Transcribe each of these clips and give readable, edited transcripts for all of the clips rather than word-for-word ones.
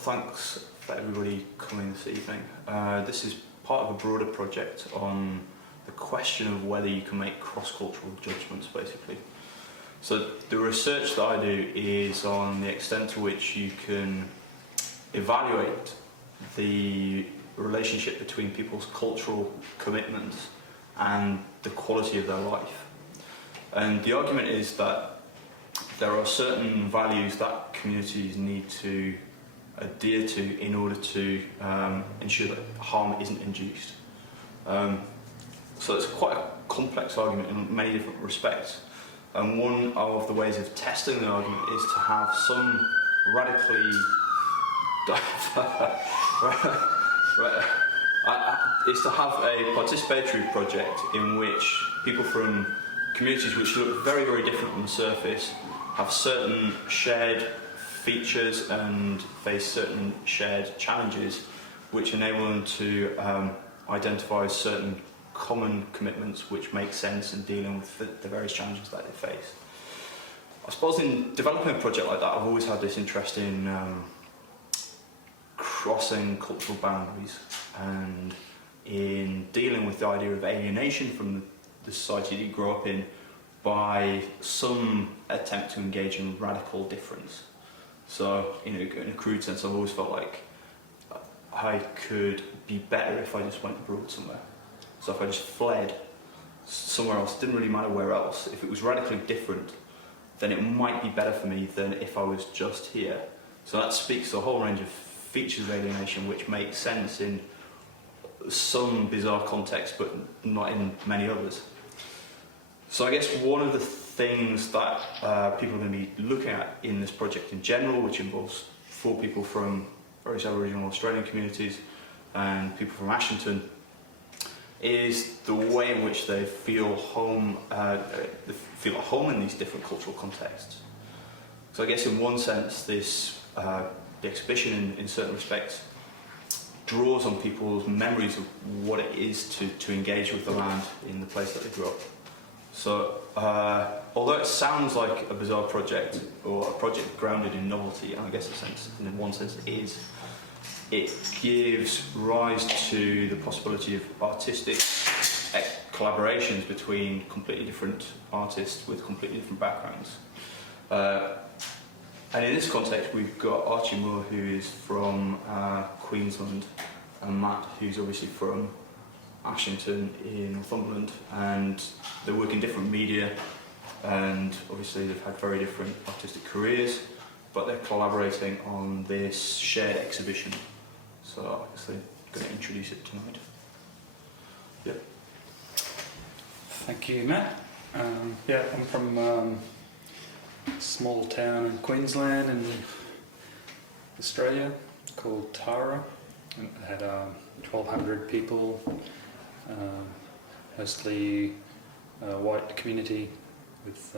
thanks for everybody coming this evening. This is part of a broader project on the question of whether you can make cross-cultural judgments, basically. So the research that I do is on the extent to which you can evaluate the relationship between people's cultural commitments and the quality of their life. And the argument is that there are certain values that communities need to adhere to in order to ensure that harm isn't induced. So it's quite a complex argument in many different respects. And one of the ways of testing the argument is to have some radically is to have a participatory project in which people from communities which look very, very different on the surface have certain shared features and face certain shared challenges which enable them to identify certain common commitments which make sense in dealing with the various challenges that they face. I suppose in developing a project like that, I've always had this interest in crossing cultural boundaries and in dealing with the idea of alienation from the society that you grow up in by some attempt to engage in radical difference. So, in a crude sense, I've always felt like I could be better if I just went abroad somewhere. So if I just fled somewhere else, it didn't really matter where else. If it was radically different, then it might be better for me than if I was just here. So that speaks to a whole range of features of alienation which make sense in some bizarre contexts, but not in many others. So I guess one of the things that people are going to be looking at in this project in general, which involves 4 people from various Aboriginal Australian communities and people from Ashington, is the way in which they feel at home in these different cultural contexts. So I guess in one sense, the exhibition in certain respects draws on people's memories of what it is to engage with the land in the place that they grew up. So although it sounds like a bizarre project or a project grounded in novelty, and I guess in one sense it is, it gives rise to the possibility of artistic collaborations between completely different artists with completely different backgrounds. And in this context, we've got Archie Moore, who is from Queensland, and Matt, who's obviously from Ashington in Northumberland, and they work in different media, and obviously they've had very different artistic careers, but they're collaborating on this shared exhibition. So I guess they're going to introduce it tonight. Yep. Thank you, Matt. I'm from a small town in Queensland in Australia called Tara. It had 1,200 people, mostly white community with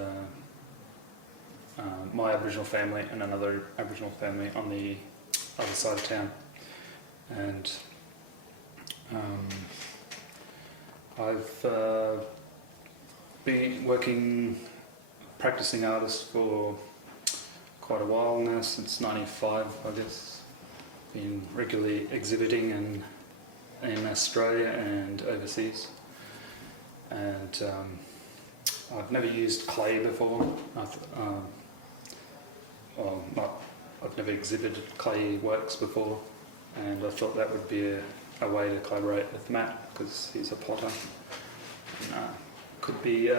my Aboriginal family and another Aboriginal family on the other side of town. And I've been practicing artist for quite a while now, since '95, I guess. Been regularly exhibiting in Australia and overseas. And I've never used clay before. I've never exhibited clay works before, and I thought that would be a way to collaborate with Matt, because he's a potter. Could be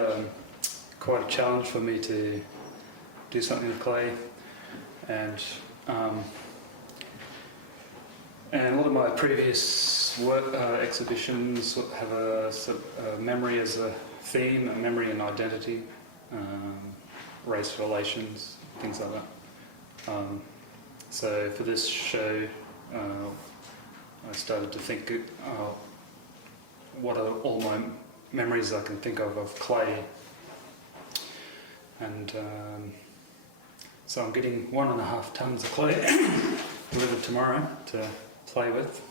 quite a challenge for me to do something with clay, and a lot of my previous work exhibitions have a sort of memory as a theme, a memory and identity, race relations, things like that. So for this show, I started to think, what are all my memories I can think of clay? And so I'm getting 1.5 tons of clay delivered tomorrow to play with.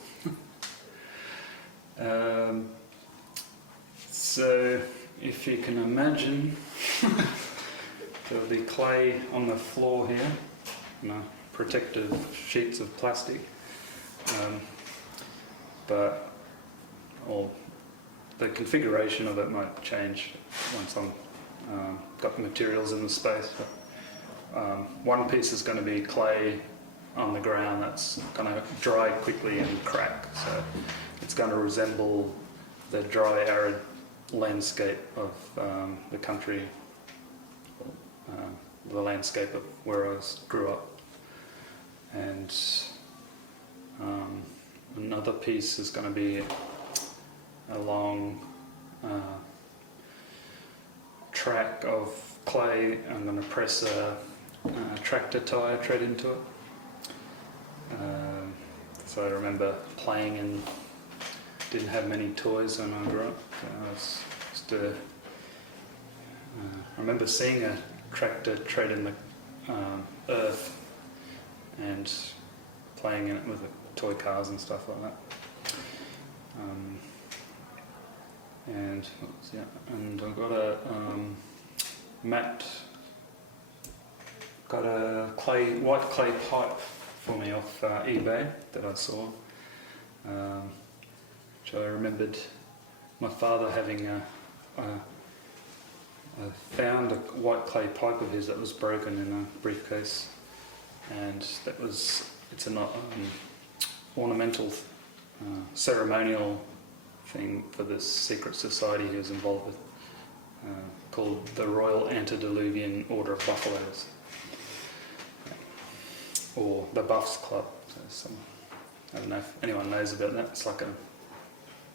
So if you can imagine, there'll be clay on the floor here. No, protective sheets of plastic, but the configuration of it might change once I'm got the materials in the space. One piece is going to be clay on the ground that's going to dry quickly and crack, so it's going to resemble the dry, arid landscape of the country, the landscape of where I grew up. And another piece is going to be a long track of clay. I'm going to press a tractor tyre tread into it. So I remember playing and didn't have many toys when I grew up. I remember seeing a tractor tread in the earth and playing in it with toy cars and stuff like that. And I got a white clay pipe for me off eBay that I saw, which I remembered my father having found a white clay pipe of his that was broken in a briefcase, and it's an ornamental, ceremonial thing for this secret society he was involved with, called the Royal Antediluvian Order of Buffaloes, or the Buffs Club. So I don't know if anyone knows about that. It's like an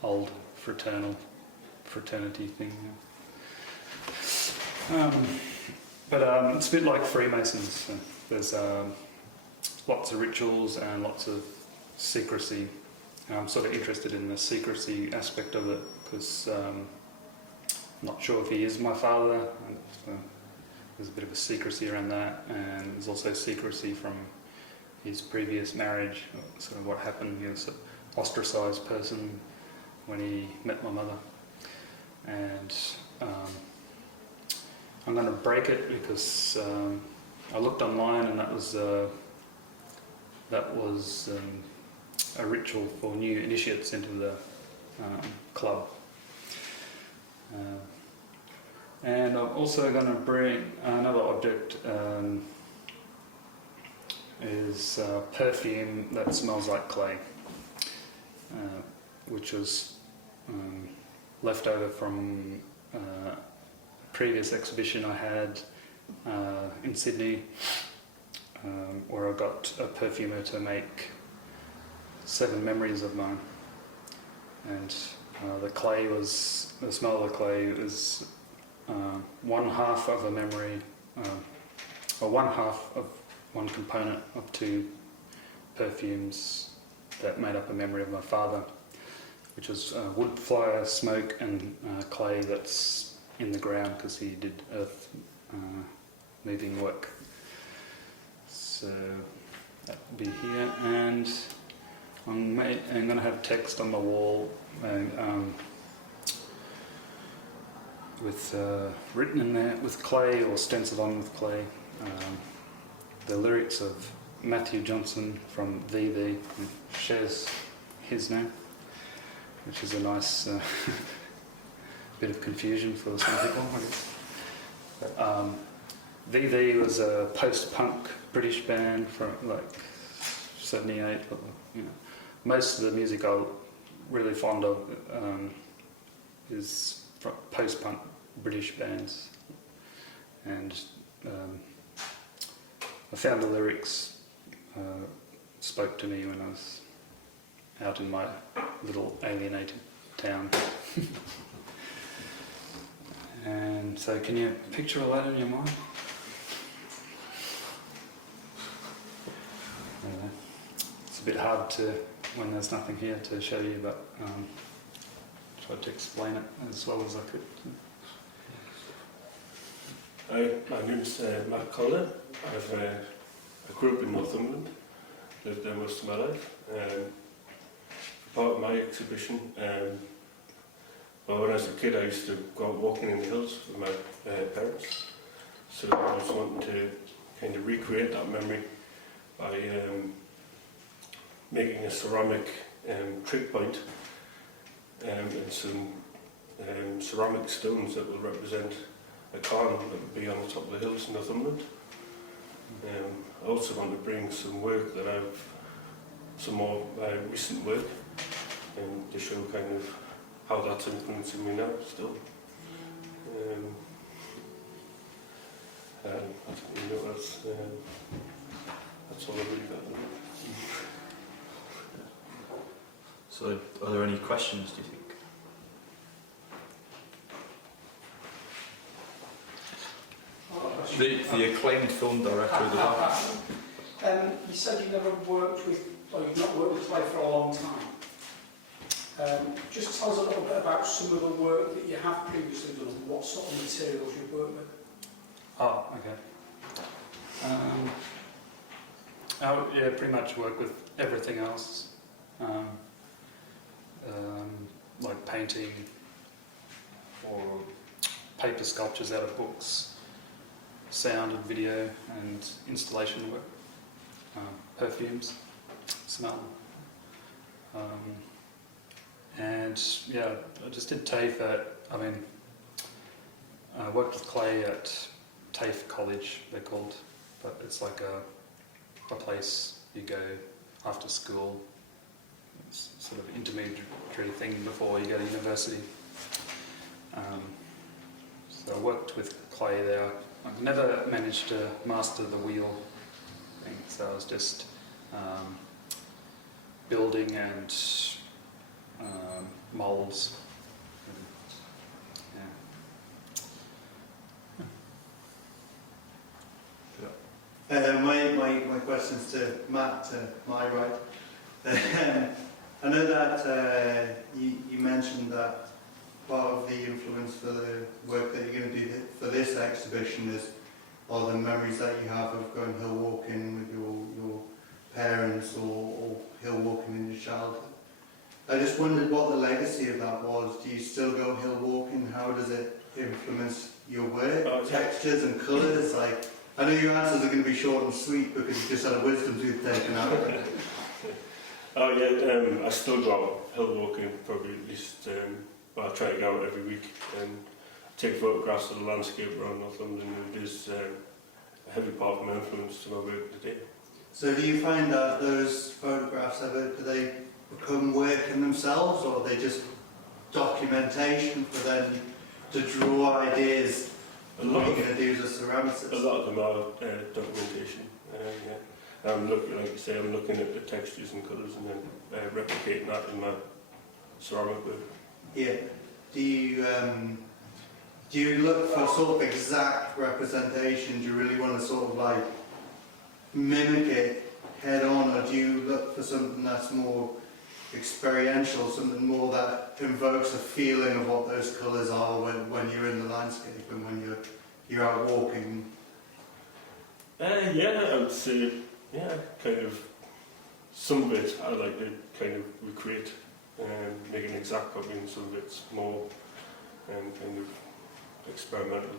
old fraternity thing. But it's a bit like Freemasons. So there's lots of rituals and lots of secrecy. I'm sort of interested in the secrecy aspect of it because I'm not sure if he is my father. And there's a bit of a secrecy around that, and there's also secrecy from his previous marriage, sort of what happened. He was an ostracised person when he met my mother, and I'm going to break it because I looked online, and that was a ritual for new initiates into the club. And I'm also going to bring another object. Is perfume that smells like clay, which was left over from a previous exhibition I had in Sydney, where I got a perfumer to make 7 memories of mine, and the smell of the clay was one half of a memory, or one half of one component of 2 perfumes that made up a memory of my father, which was wood, fire, smoke, and clay that's in the ground because he did earth moving work. So that will be here, and I'm going to have text on the wall with written in there with clay or stenciled on with clay. The lyrics of Matthew Johnson from VV, shares his name, which is a nice bit of confusion for some people, I guess. But, VV was a post-punk British band from like 78. You know, most of the music I'm really fond of is from post-punk British bands, and I found the lyrics spoke to me when I was out in my little alienated town. And so can you picture all that in your mind? It's a bit hard to, when there's nothing here to show you, but tried to explain it as well as I could. Hi, my name's Matt Collett. I grew up in Northumberland, lived there most of my life. For part of my exhibition, well, when I was a kid I used to go out walking in the hills with my parents, so I was wanting to kind of recreate that memory by making a ceramic trig point and some ceramic stones that will represent a cairn that will be on the top of the hills in Northumberland. I also want to bring some work that some more recent work, to show kind of how that's influencing me now still. I don't know, that's all I really got. So, are there any questions, do you think? The acclaimed film director of the back. You said you never worked with, or you've not worked with clay for a long time. Just tell us a little bit about some of the work that you have previously done and what sort of materials you've worked with. Oh, okay. Yeah, pretty much work with everything else. Like painting or paper sculptures out of books, sound and video and installation work, perfumes, smell. And yeah, I just did TAFE I worked with clay at TAFE College, they're called, but it's like a place you go after school. It's sort of intermediary thing before you go to university. So I worked with clay there. I've never managed to master the wheel thing, so I was just building and moulds. My question's to Matt, to my right. I know that you mentioned that part of the influence for the work that you're going to do for this exhibition is all the memories that you have of going hill walking with your parents or hill walking in your childhood. I just wondered what the legacy of that was. Do you still go hill walking? How does it influence your work, textures and colours? Like, I know your answers are going to be short and sweet because you just had a wisdom tooth taken out. Oh yeah, I still go out hill walking probably at least, I try to go out every week and take photographs of the landscape around Northumberland. It is a heavy part of my influence to my work today. So do you find that those photographs do they become work in themselves, or are they just documentation for them to draw ideas of what you're going to do as a ceramicist? A lot of them are documentation. I'm looking, like you say, I'm looking at the textures and colours and then replicating that in my ceramic work. Yeah. Do you look for sort of exact representation? Do you really want to sort of like mimic it head on, or do you look for something that's more experiential, something more that invokes a feeling of what those colours are when you're in the landscape and when you're out walking? Yeah, I would say, yeah, kind of, some of it I like to kind of recreate and make an exact copy, and some of it's more kind of experimental,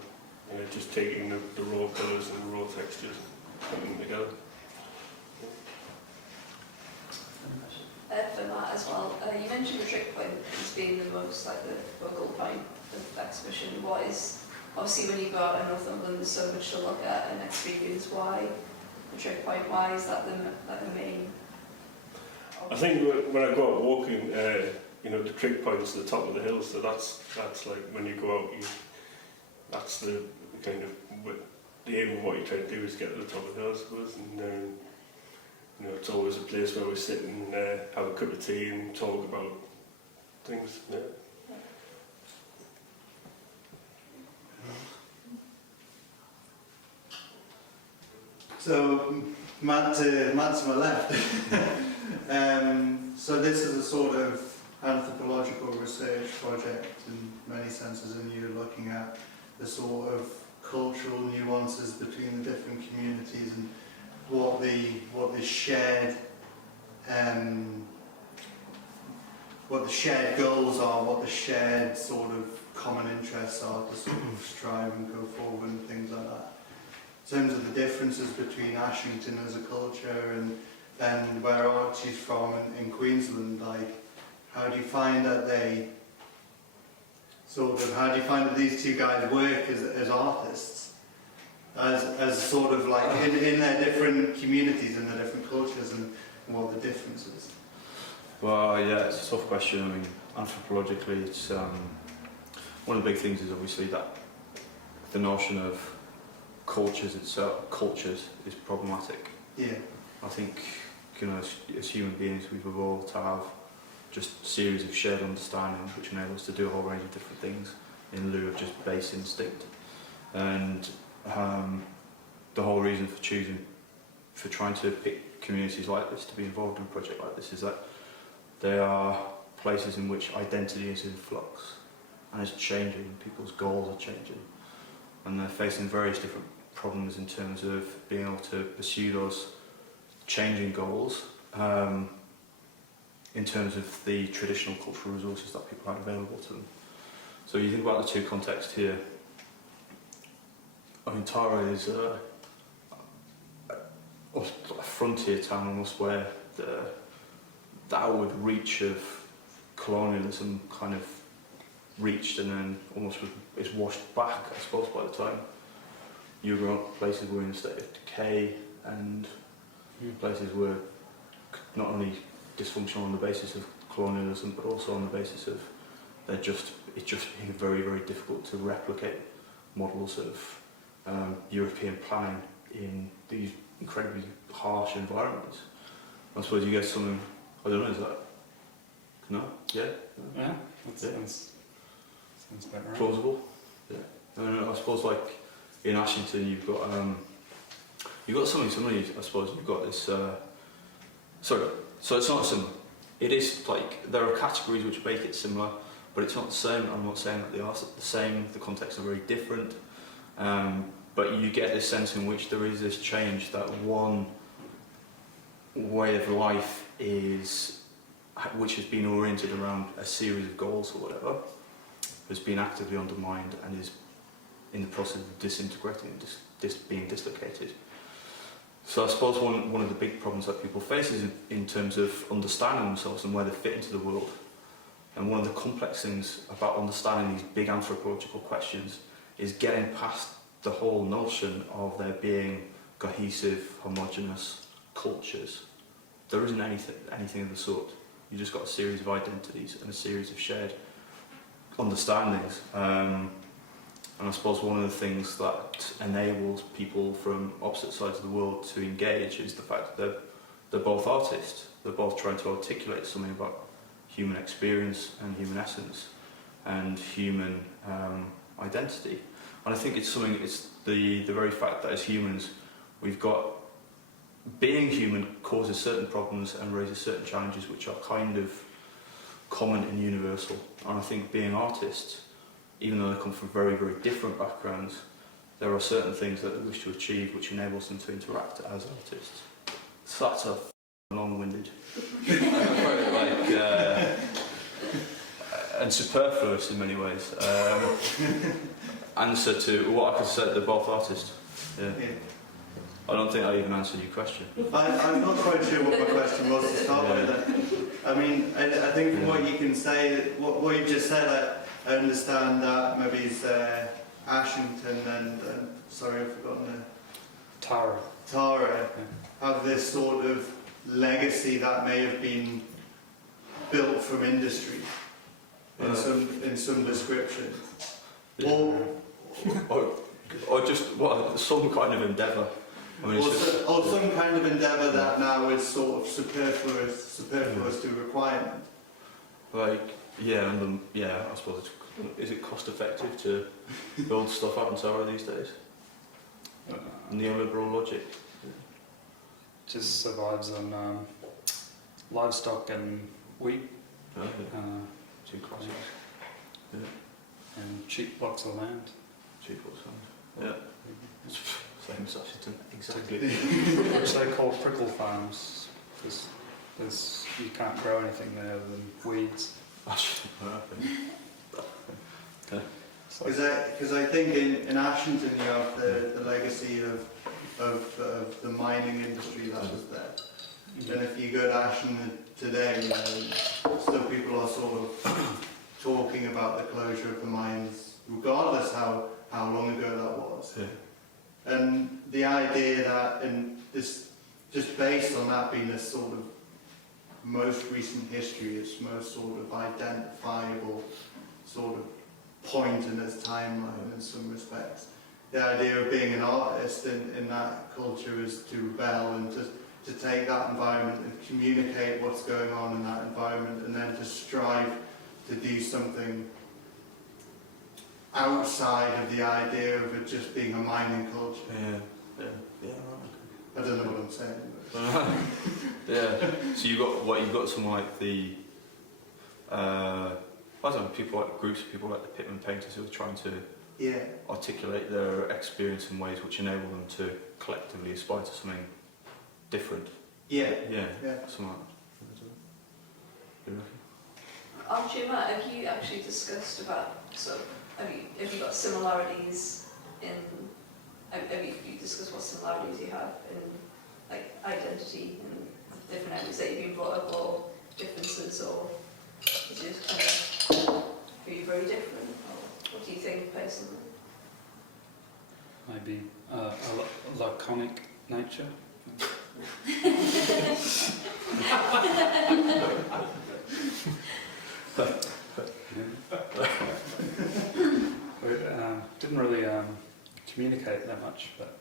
just taking the raw colours and the raw textures and putting them together. For Matt as well, you mentioned the trick point as being the most, like, the focal point of the exhibition. What is, obviously when you go out in Northumberland there's so much to look at and experience. Why the trick point? Why is that the main? I think when I go out walking, the trig point's the top of the hill, so that's like when you go out, that's the kind of the aim of what you're trying to do is get to the top of the hill, I suppose. And it's always a place where we sit and have a cup of tea and talk about things. Yeah. So, Matt to my left. So this is a sort of anthropological research project in many senses, and you're looking at the sort of cultural nuances between the different communities and what the shared goals are, what the shared sort of common interests are to sort of strive and go forward and things like that. terms of the differences between Ashington as a culture and where Archie's from in Queensland, like, how do you find that these two guys work as artists, as sort of like in their different communities and their different cultures, and what the differences? Well, yeah, it's a tough question. I mean, anthropologically, it's one of the big things is obviously that the notion of cultures is problematic. Yeah. I think, you know, as human beings, we've evolved to have just a series of shared understandings which enable us to do a whole range of different things in lieu of just base instinct. And the whole reason for trying to pick communities like this to be involved in a project like this is that they are places in which identity is in flux and it's changing, people's goals are changing, and they're facing various different problems in terms of being able to pursue those changing goals in terms of the traditional cultural resources that people have available to them. So you think about the two contexts here. I mean, Tara is a frontier town almost, where the outward reach of colonialism kind of reached and then almost is washed back, I suppose, by the time you grow up. Places were in a state of decay, and places were not only dysfunctional on the basis of colonialism, but also on the basis of it just being very, very difficult to replicate models of European planning in these incredibly harsh environments. I suppose you get something, I don't know, is that? No? Yeah? Yeah, that Yeah. sounds about right. Plausible? Yeah. I suppose, like, in Ashington you've got something similar, I suppose. You've got this, so it's not similar. It is, like, there are categories which make it similar, but it's not the same. I'm not saying that they are the same, the contexts are very different. But you get this sense in which there is this change, that one way of life which has been oriented around a series of goals or whatever, has been actively undermined and is in the process of disintegrating and being dislocated. So I suppose one of the big problems that people face is in terms of understanding themselves and where they fit into the world. And one of the complex things about understanding these big anthropological questions is getting past the whole notion of there being cohesive, homogeneous cultures. There isn't anything of the sort. You've just got a series of identities and a series of shared understandings. And I suppose one of the things that enables people from opposite sides of the world to engage is the fact that they're both artists. They're both trying to articulate something about human experience and human essence and human identity. And I think it's the very fact that as humans we've got, being human causes certain problems and raises certain challenges which are kind of common and universal. And I think being artists, even though they come from very, very different backgrounds, there are certain things that they wish to achieve which enables them to interact as artists. So that's a long-winded, and superfluous in many ways, answer to what I could say. They're both artists. Yeah. I don't think I even answered your question. I'm not quite sure what my question was to start with. I mean, I think from what you can say, what you just said, I understand that maybe it's Ashington and sorry, I've forgotten the... Tara have this sort of legacy that may have been built from industry in some description. Yeah. Or just some kind of endeavour. I mean, or some kind of endeavour that now is sort of superfluous to requirement. Like, yeah, and I suppose is it cost effective to build stuff out in Tara these days? Neoliberal logic. Just survives on livestock and wheat, Two classics. Yeah. and cheap blocks of land. Cheap blocks of land. Yeah. Same as Ashington, exactly. Which they call prickle farms, because you can't grow anything there other than weeds. Okay. It's like, Because I think in Ashington you have the legacy of the mining industry that was there. And if you go to Ashington today, you know, still people are sort of talking about the closure of the mines, regardless how long ago that was. Yeah. And the idea that, and this, just based on that being this sort of most recent history, its most sort of identifiable sort of point in its timeline in some respects. The idea of being an artist in that culture is to rebel and to take that environment and communicate what's going on in that environment, and then to strive to do something outside of the idea of it just being a mining culture. Yeah. I don't know what I'm saying. Yeah. So you've got some like the I don't know, people like groups of people like the Pitman painters who are trying to articulate their experience in ways which enable them to collectively aspire to something different. Yeah. Something like that. Archie and Matt, have you actually discussed about, so have you got similarities in, have you discussed what similarities you have in like identity and different areas that you've been brought up, or differences, or is it kind of, are you very different, or what do you think personally? maybe a laconic nature. We didn't really communicate that much, but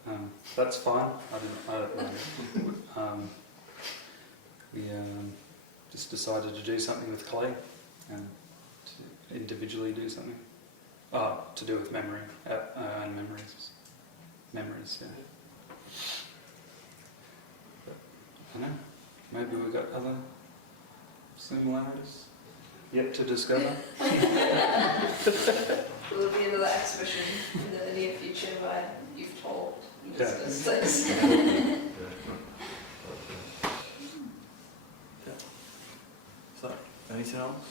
that's fine. I don't know. We just decided to do something with clay and to individually do something. To do with memory and memories. Memories, yeah. But, I don't know. Maybe we've got other similarities yet to discover. Will there be another exhibition in the near future where you've talked and discussed things? So, anything else?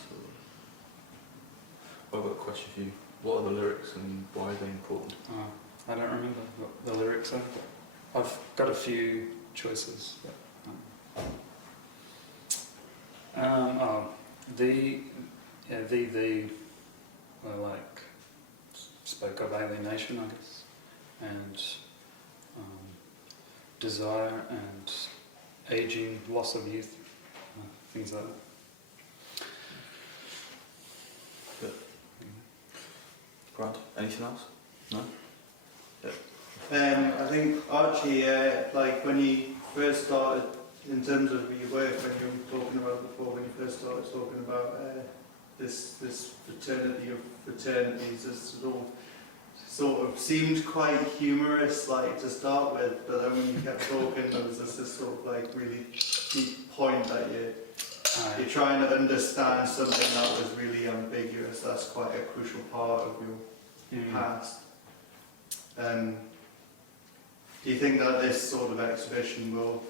I've got a question for you. What are the lyrics and why are they important? I don't remember what the lyrics are, but I've got a few choices. But, the like spoke of alienation, I guess, and desire and aging, loss of youth, things like that. Grant, anything else? No? I think Archie, like when you first started, in terms of your work, when you were talking about before, when you first started talking about this fraternity of fraternities, this sort of seemed quite humorous, like to start with, but then when you kept talking, there was this sort of like really deep point that you're trying to understand something that was really ambiguous. That's quite a crucial part of your past. Do you think that this sort of exhibition will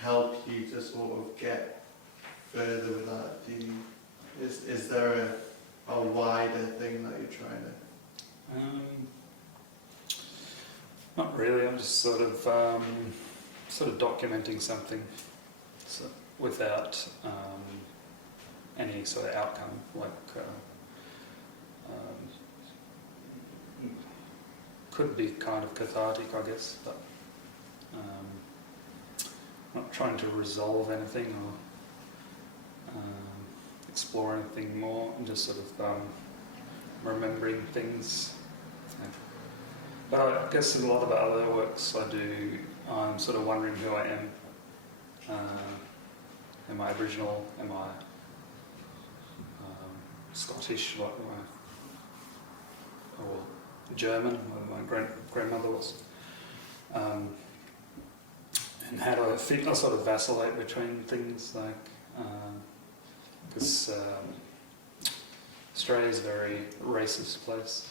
help you to sort of get further with that? Is there a wider thing that you're trying to? Not really. I'm just sort of documenting something, so without any sort of outcome, like could be kind of cathartic, I guess, but not trying to resolve anything or explore anything more, and just sort of remembering things. Yeah. But I guess in a lot of other works I do, I'm sort of wondering who I am. Am I Aboriginal? Am I Scottish? Or German? Like my grandmother was. And how do I fit? I sort of vacillate between things, like because Australia is a very racist place.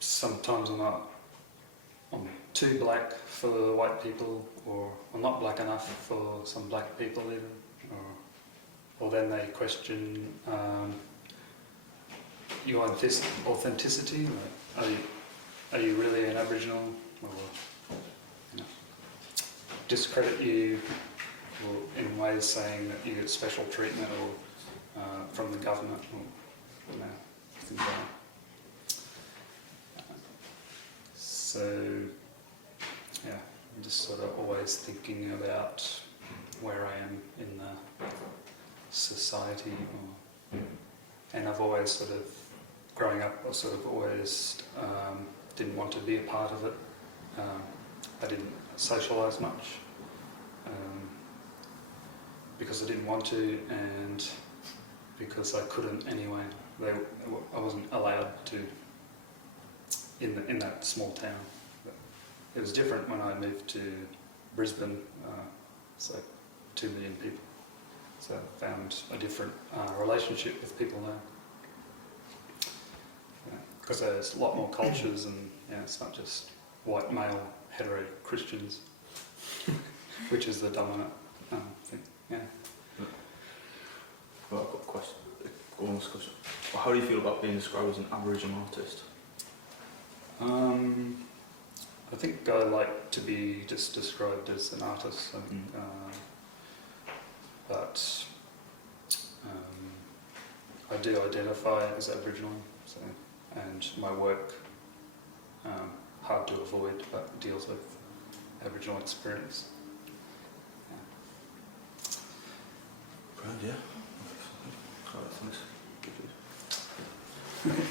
So, sometimes I'm too black for white people, or I'm not black enough for some black people even, or or then they question your authenticity. Like, are you really an Aboriginal? Or you know, discredit you or in ways saying that you get special treatment or from the government, or you know, things like that. So, yeah, I'm just sort of always thinking about where I am in the society, and I've always sort of, growing up, I sort of always didn't want to be a part of it. I didn't socialise much because I didn't want to, and because I couldn't anyway. I wasn't allowed to in that small town. But it was different when I moved to Brisbane. So 2 million people. So I found a different relationship with people there. Because there's a lot more cultures, and it's not just white male hetero Christians, which is the dominant thing. Yeah. Well, I've got a question. How do you feel about being described as an Aboriginal artist? I think I like to be just described as an artist, but I do identify as Aboriginal, so, and my work, hard to avoid, but deals with Aboriginal experience. Grand, yeah. Alright, thanks.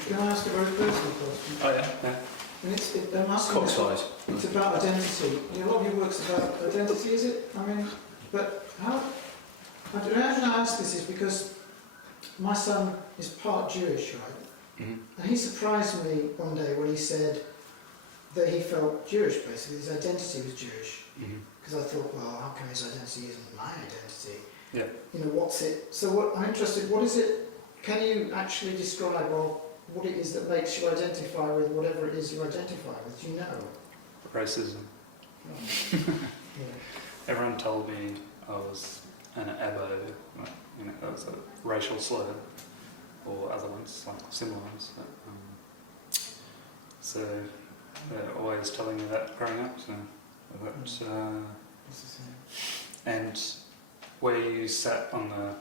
Can I ask a very personal question? Oh yeah, yeah. And I'm asking Cock size. it's about identity. A lot of your work's about identity, is it? I mean, but the reason I ask this is because my son is part Jewish, right? Mm-hmm. And he surprised me one day when he said that he felt Jewish, basically. His identity was Jewish. Because I thought, well, how come his identity isn't my identity? Yeah. You know, what's it? So I'm interested, what is it? Can you actually describe what it is that makes you identify with whatever it is you identify with? Do you know? Racism. Yeah. Everyone told me I was an abo, like, you know, that was a racial slur, or other ones, like similar ones. So they're always telling me that growing up. So that, It's the same. and where you sat on the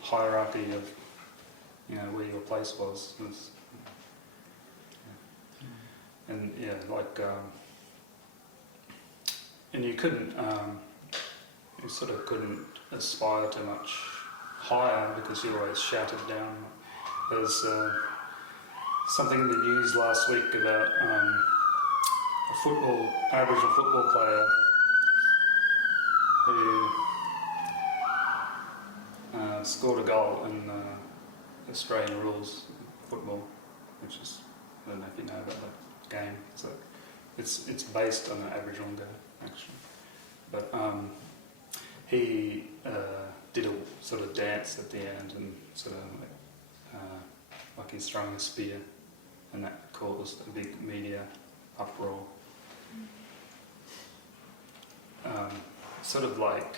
hierarchy of, you know, where your place was, and yeah, like, and you couldn't, you sort of couldn't aspire to much higher because you're always shouted down. There's something in the news last week about a Aboriginal football player who scored a goal in Australian rules football, which is, I don't know if you know about that game. So it's based on an Aboriginal guy actually, but he did a sort of dance at the end and sort of like he's throwing a spear, and that caused a big media uproar. Sort of like,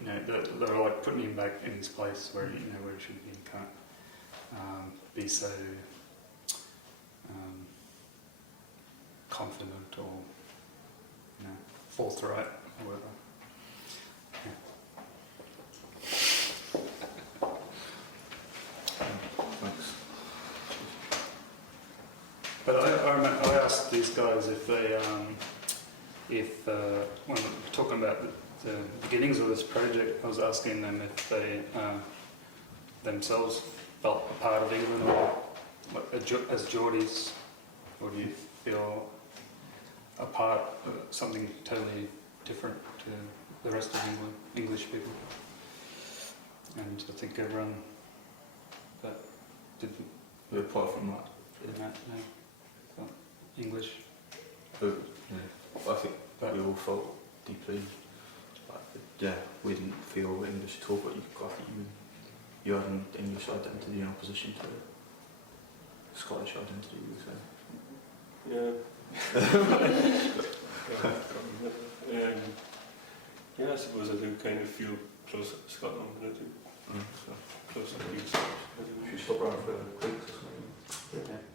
you know, they were like putting him back in his place where, you know, where he should be. He can't be so confident or, you know, forthright or whatever. Thanks. But I asked these guys if they, when talking about the beginnings of this project, I was asking them if they themselves felt a part of England, or as Geordies, or do you feel a part of something totally different to the rest of England, English people? And I think everyone that didn't, Apart from that, felt English. but, yeah, I think we all felt deeply. Yeah, we didn't feel English at all, but I think you had an English identity in opposition to Scottish identity, you would say. Yeah. Yeah, I suppose I do kind of feel closer to Scotland than I do. So closer to the east. Should we stop around for creeks or something? Yeah.